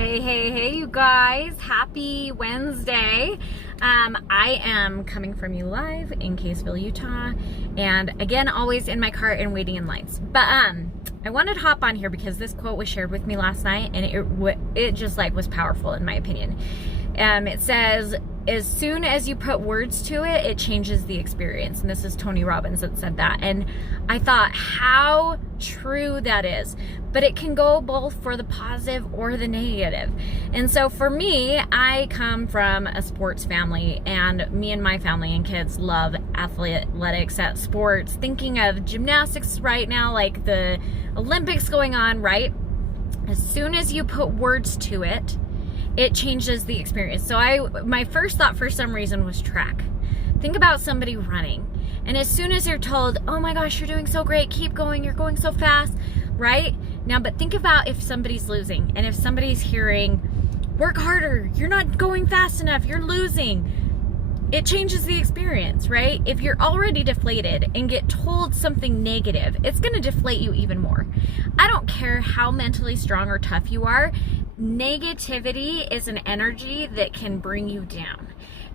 Hey, you guys. Happy Wednesday. I am coming from you live in Caseville, Utah. And again, always in my car and waiting in lines. But I wanted to hop on here because this quote was shared with me last night and it just was powerful in my opinion. It says, as soon as you put words to it, it changes the experience. And this is Tony Robbins that said that. And I thought how true that is. But it can go both for the positive or the negative. And so for me, I come from a sports family, and me and my family and kids love athletics at sports. Thinking of gymnastics right now, like the Olympics going on, right? As soon as you put words to it, it changes the experience. So my first thought for some reason was track. Think about somebody running. And as soon as you're told, oh my gosh, you're doing so great, keep going, you're going so fast, right? Now, but think about if somebody's losing and if somebody's hearing, work harder, you're not going fast enough, you're losing. It changes the experience, right? If you're already deflated and get told something negative, it's going to deflate you even more. I don't care how mentally strong or tough you are. Negativity is an energy that can bring you down.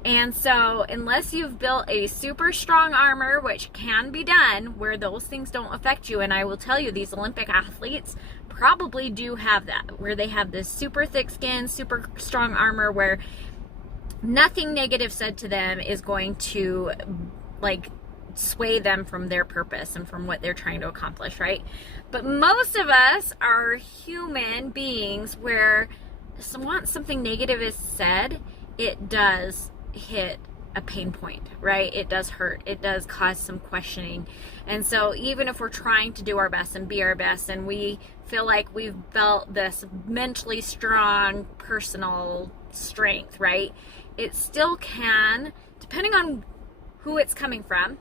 And so unless you've built a super strong armor, which can be done, where those things don't affect you, and I will tell you, these Olympic athletes probably do have that, where they have this super thick skin, super strong armor, where nothing negative said to them is going to sway them from their purpose and from what they're trying to accomplish, right? But most of us are human beings where once something negative is said, it does hit a pain point, right? It does hurt. It does cause some questioning. And so even if we're trying to do our best and be our best, and we feel like we've built this mentally strong personal strength, right? It still can, depending on who it's coming from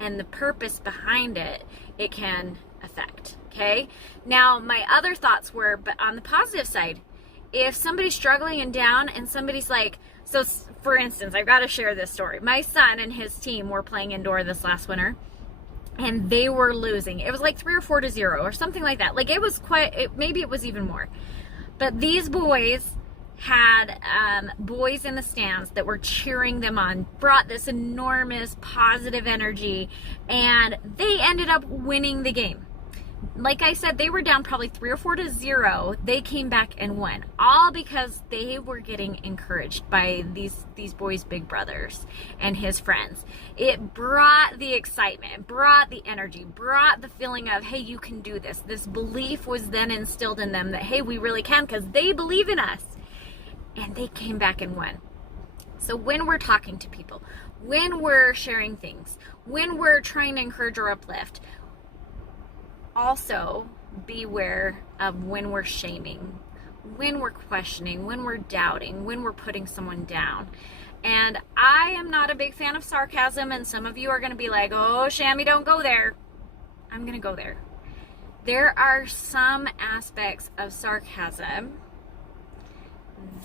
and the purpose behind it, it can affect, okay? Now, my other thoughts were, but on the positive side, if somebody's struggling and down and somebody's like, so for instance, I've got to share this story. My son and his team were playing indoor this last winter and they were losing. It was like 3 or 4 to 0 or something like that. It was maybe it was even more. But these boys had boys in the stands that were cheering them on, brought this enormous positive energy, and they ended up winning the game. Like I said, they were down probably 3 or 4 to 0. They came back and won, all because they were getting encouraged by these boys' big brothers and his friends. It brought the excitement, brought the energy, brought the feeling of, hey, you can do this. This belief was then instilled in them that, hey, we really can, because they believe in us. And they came back and won. So when we're talking to people, when we're sharing things, when we're trying to encourage or uplift, also beware of when we're shaming, when we're questioning, when we're doubting, when we're putting someone down. And I am not a big fan of sarcasm, and some of you are going to be like, oh, Shammy, don't go there. I'm going to go there. There are some aspects of sarcasm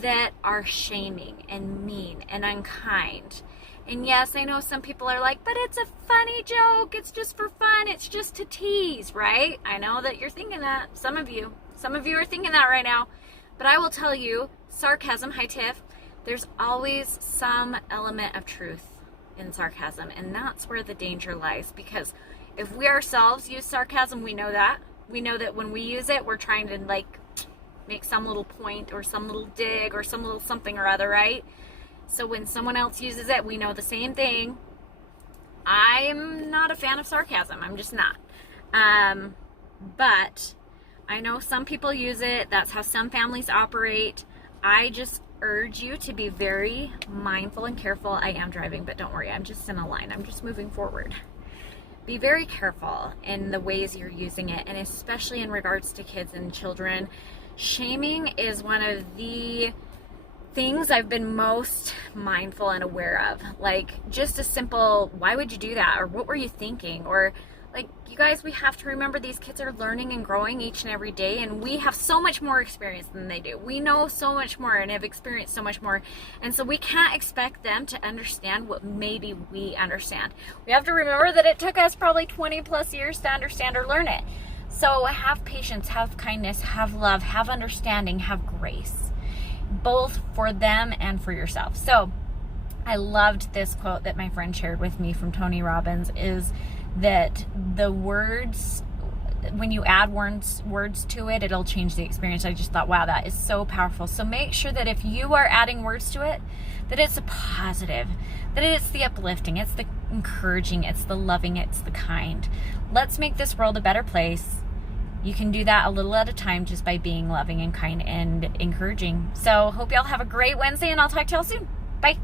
that are shaming and mean and unkind. And yes, I know some people are like, but it's a funny joke, it's just for fun, it's just to tease, right? I know that you're thinking that. Some of you are thinking that right now. But I will tell you, sarcasm, hi Tiff, there's always some element of truth in sarcasm, and that's where the danger lies. Because if we ourselves use sarcasm, we know that when we use it, we're trying to make some little point or some little dig or some little something or other, right? So when someone else uses it, we know the same thing. I'm not a fan of sarcasm. I'm just not. But I know some people use it. That's how some families operate. I just urge you to be very mindful and careful. I am driving, but don't worry. I'm just in a line. I'm just moving forward. Be very careful in the ways you're using it, and especially in regards to kids and children. Shaming is one of the things I've been most mindful and aware of. Just a simple, why would you do that? Or what were you thinking? Or you guys, we have to remember these kids are learning and growing each and every day, and we have so much more experience than they do. We know so much more and have experienced so much more. And so we can't expect them to understand what maybe we understand. We have to remember that it took us probably 20 plus years to understand or learn it. So have patience, have kindness, have love, have understanding, have grace, both for them and for yourself. So I loved this quote that my friend shared with me from Tony Robbins, is that the words, when you add words to it, it'll change the experience. I just thought, wow, that is so powerful. So make sure that if you are adding words to it, that it's a positive, that it's the uplifting, it's the encouraging, it's the loving, it's the kind. Let's make this world a better place. You can do that a little at a time just by being loving and kind and encouraging. So hope y'all have a great Wednesday, and I'll talk to y'all soon. Bye.